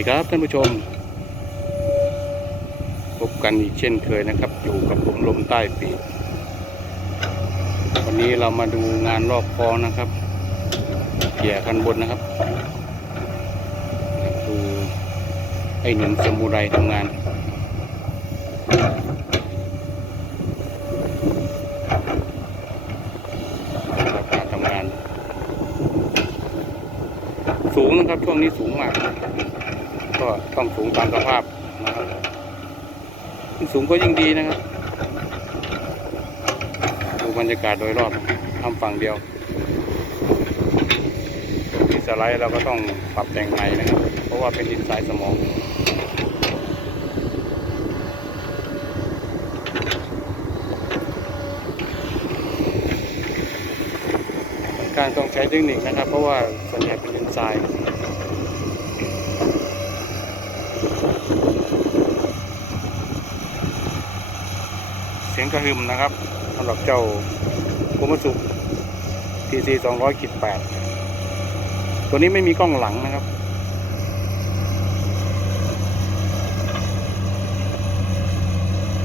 ดีครับท่านผู้ชม พบกันอีกเช่นเคยนะครับ อยู่กับผมลมใต้ปีกวันนี้เรามาดูงานรอบคลองนะครับแย่คันบนนะครับ ดูไอ้หนุ่มสมุไรทำงานรับการทำงานสูงนะครับ ช่วงนี้สูงมาก ก็ต้องสูงตามสภาพนะครับสูงก็ยิ่งดีนะครับ ดูบรรยากาศโดยรอบทำฝั่งเดียวดินสไลด์เราก็ต้องปรับแต่งใหม่นะครับ เพราะว่าเป็นดินทรายสมองการต้องใช้เทคนิคนะครับ เพราะว่าส่วนใหญ่เป็นดินทราย สียงกระหึ่มนะครับสำหรับเจ้าโคมัสุ TC 200ขีด8ตัวนี้ไม่มีกล้องหลังนะครับ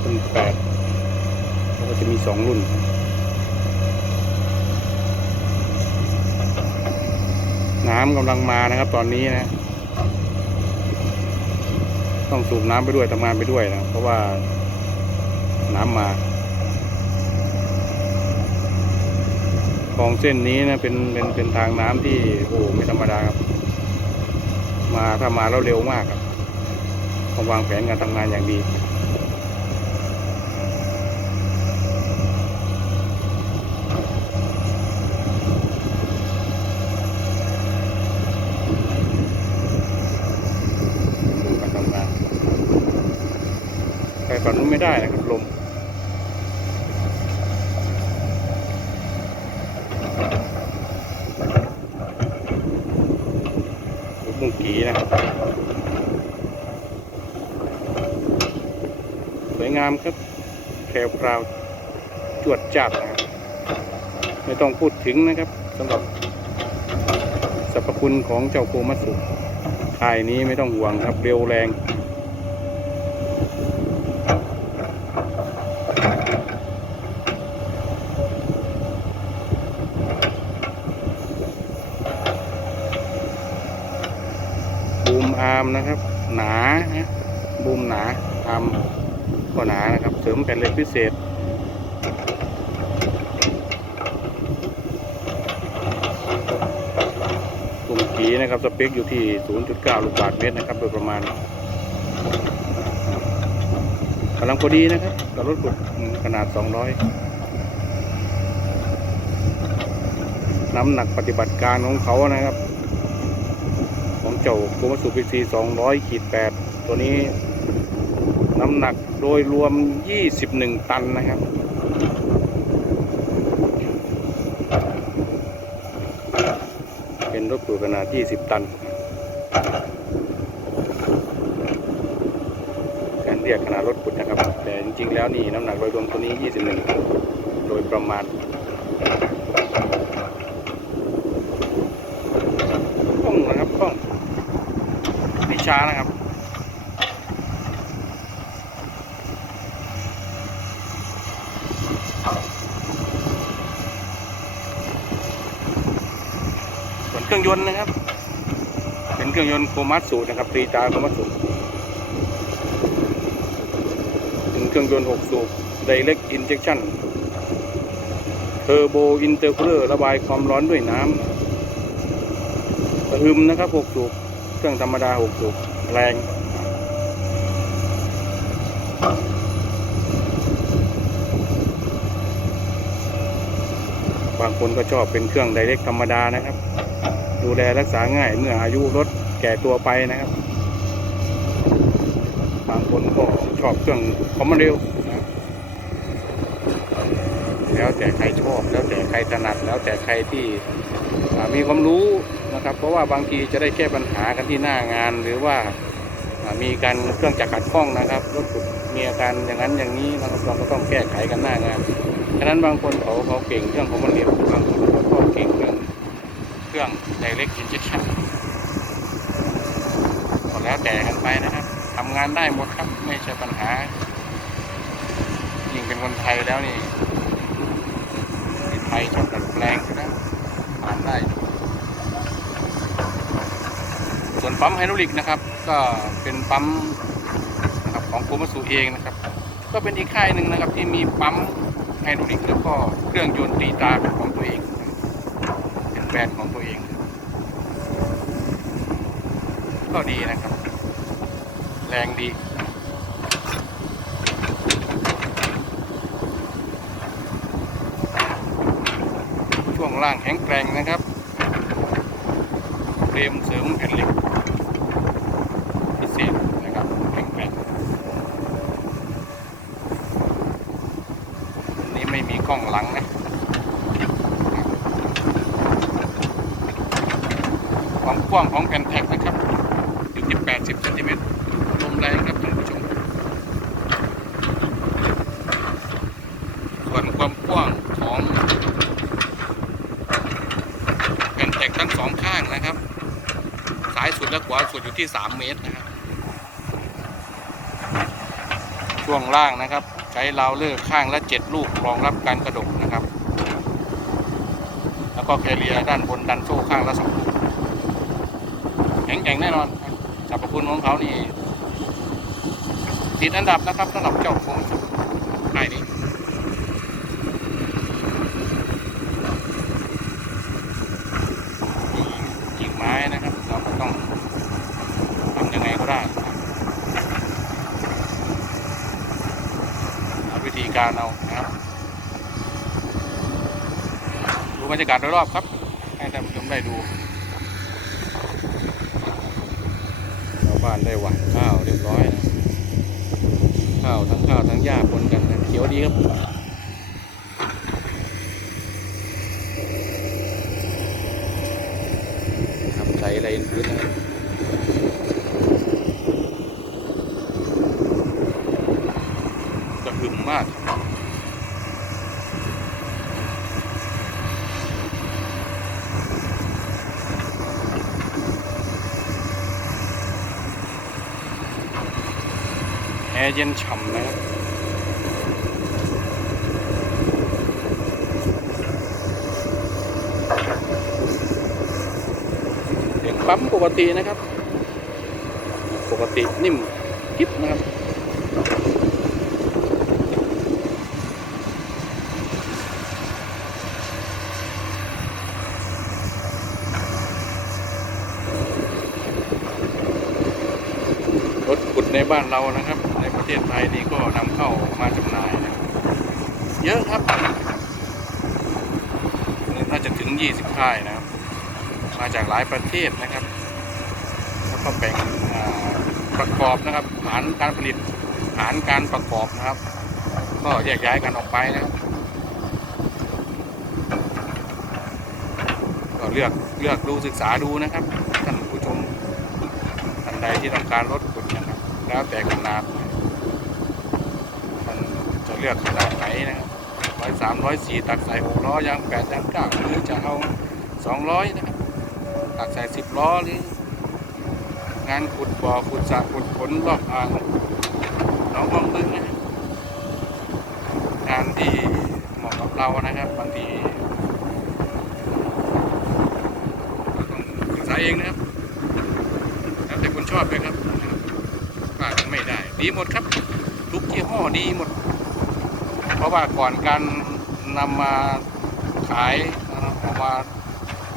เป็นแปดแล้วก็จะมีสองรุ่นน้ำกำลังมานะครับตอนนี้นะ ต้องสูบน้ำไปด้วยทำงานไปด้วยนะ เพราะว่า น้ำมาคลองเส้นนี้นะเป็นเป็นเป็นทางน้ำที่โอ้ไม่ธรรมดาครับ มาถ้ามาแล้วเร็วมากครับต้องวางแผนการทำงานอย่างดีดูการทำงานไปฝั่งนู้นไม่ได้นะครับลม ถีนะครับ สวยงามครับแพรวพราวจวดจัดนะครับ ไม่ต้องพูดถึงนะครับสำหรับสรรพคุณของเจ้าโคมัสุข่ายนี้ไม่ต้องห่วงครับเร็วแรง บูมอานะครับ หนาบูมหนาอาก็หนานะครับ เสริมแผ่นเหล็กพิเศษกลุ่มขีนะครับสเปคอยู่ที่ 0.9 ลูกบาศก์เมตรนะครับ โดยประมาณกำลังพอดีนะครับกับรถขุดขนาด 200 น้ำหนักปฏิบัติการของเขานะครับ เจ้าโกมัสุพีซี200ขีด8ตัวนี้น้ำหนักโดยรวม 21 ตันนะครับ เป็นรถตู้ขนาด 20 ตัน การเรียกขนาดรถขุดนะครับ แต่จริงๆ แล้วนี่น้ำหนักโดยรวมตัวนี้ 21 โดยประมาณกล้องนะครับกล้องไม่ ช้านะครับ ส่วนเครื่องยนต์นะครับ เป็นเครื่องยนต์โคมัตสุนะครับตีตาโคมัตสุเป็นเครื่องยนต์ 6 สูบ Direct Injection Turbo Intercooler ระบายความร้อนด้วยน้ำกระหึมนะครับ 6 สูบ รื่องธรรมดา6สูบแรงบางคนก็ชอบเป็นเครื่อง Direct ธรรมดานะครับ ดูแลรักษาง่ายเมื่ออายุรถแก่ตัวไปนะครับ บางคนก็ชอบเครื่องคอมมานเร็วนะแล้วแต่ใครชอบ แล้วแต่ใครถนัด แล้วแต่ใครที่มีความรู้ นะครับ เพราะว่าบางทีจะได้แก้ปัญหากันที่หน้างาน หรือว่ามีการเครื่องจักรขัดข้องนะครับรถขุดมีอาการอย่างนั้นอย่างนี้นะครับเราก็ต้องแก้ไขกันหน้างานฉะนั้นบางคนเขาเขาเก่งเครื่องคอมมานเร็วบางคนเขาก็เก่งเครื่องเครื่อง direct injection ก็แล้วแต่กันไปนะครับทำงานได้หมดครับไม่ใช่ปัญหายิ่งเป็นคนไทยแล้วนี่คนไทยชอบดัดแปลงใช่ไหมผ่านได้ ส่วนปั๊มไฮดรอลิกนะครับ ก็เป็นปั๊มนะครับของโคมัสุเองนะครับ ก็เป็นอีกค่ายหนึ่งนะครับที่มีปั๊มไฮดรอลิกแล้วก็เครื่องยนต์ตีตาเป็นของตัวเอง เป็นแบรนด์ของตัวเอง ก็ดีนะครับ แรงดีช่วงล่างแข็งแกร่งนะครับเตรียมเสริมแผ่นเหล็กพิเศษนะครับแข็งแกร่งอันนี้ไม่มีกล้ องหลังนะความกว้างของแผ่นแท็กนะครับอยู่ที่ 80เซนติเมตรลมแรงครับท่านผู้ชม ส่วนความกว้างของแผ่นแท็กทั้งสองข้างนะครับ ซ้ายสุดและขวาสุดอยู่ที่ 3 เมตรนะครับช่วงล่างนะครับ ใช้ราวเลือกข้างละ 7 ลูกรองรับการกระดกนะครับ แล้วก็แคเรียด้านบนดันโซ่ข้างละสองลูกแข็งแกร่งแน่นอนจับสรรพคุณของเขานี่ติดอันดับนะครับสำหรับเจ้าของสุดค่ายนี้มีกิ่งไม้นะครับ เราก็ต้องทำยังไงก็ได้นะครับเอาวิธี การเอานะครับดูบรรยากาศโดยรอบครับ ให้ท่านผู้ชมได้ดูชาวบ้านได้หว่านข้าวเรียบร้อยนะข้าวทั้งข้าวทั้งหญ้าปนกันนะเขียวดีครับทำใส่อะไรพื้นนะครับกระหึ่มมาก แอร์เย็นฉ่ำนะครับเสียงปั๊มปกตินะครับ ปกตินิ่มกริบนะครับรถขุดในบ้านเรานะ ยนี่ก็นำเข้ามาจำหน่ายนะเยอะครับน่าจะถึง 20 ค่ายนะครับ มาจากหลายประเทศนะครับ แล้วก็แบ่งประกอบนะครับฐานการผลิตฐานการประกอบนะครับ ก็แยกย้ายกันออกไปนะครับก็เลือกเลือกดูศึกษาดูนะครับท่านผู้ชมท่านใดที่ต้องการรถขุดนะครับ แล้วแต่ขนาดนะ ลือกขนาดไหนนะครับร้อยสามร้อยสี่ตักใส่หกล้อยางแปดยางเก้าหรือจะเอาสองร้อยนะครับตักใส่สิบล้อหรืองานขุดบ่อขุดสระขุดขนรอบอ่างหนองวังบึงนะครับงานที่เหมาะกับเรานะครับบางทีเราต้องศึกษาเองนะครับแล้วแต่คนชอบเลยครับว่ากันไม่ได้ ดีหมดครับ ทุกยี่ห้อดีหมด ราะว่าก่อนการนำมาขายออกมา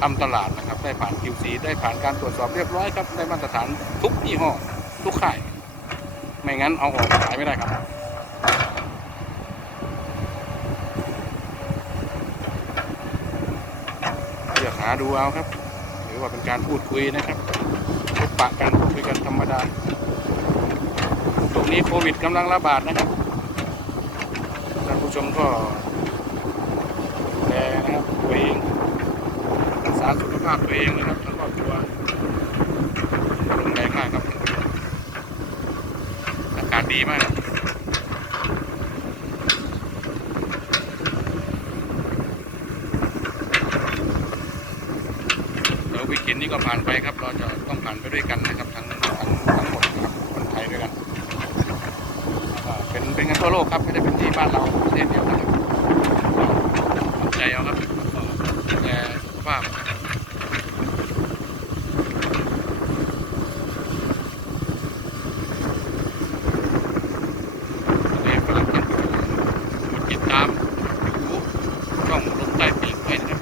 ทำตลาดนะครับ ได้ผ่าน QC ได้ผ่านการตรวจสอบเรียบร้อยครับได้มาตรฐานทุกยี่ห้อทุกค่าย ไม่งั้นเอาออกขายไม่ได้ครับเลือกหาดูเอาครับ หรือว่าเป็นการพูดคุยนะครับพบปะกันคุยกันธรรมดาช่วงนี้โควิดกำลังระบาดนะครับ ผู้ชมก็ดูแลนะครับตัวเองรักษาสุขภาพตัวเองนะครับทั้งครอบครัวลมแรงมากครับ อากาศดีมากเดี๋ยววิกฤตนี้ก็ผ่านไปครับ เราจะต้องผ่านไปด้วยกันนะครับทั้งทั้งทั้ง ด้วยกันอ่าเป็นเป็นกัน ทั่วโลกครับไม่ได้เป็นที่บ้านเราประเทศเดียวนะครับสนใจเอาครับก็ดูแต่ว่าพ เรียนฝรั่งกันกดติดตามดูช่องลมใต้ปีกไว้นะครับ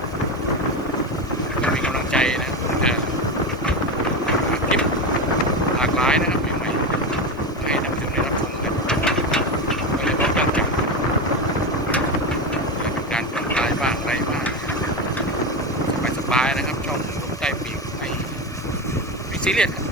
ก็มีกำลังใจนะผมจะหาคลิปหลากหลายนะครับใหม่ๆให้ท่านผู้ชมได้รับชมกันไม่ได้บอกการจับและเป็นการผ่อนคลายบ้างอะไรบ้าง สบายนะครับ ช่องลมใต้ปีกไม่ไม่ซีเรียสครับ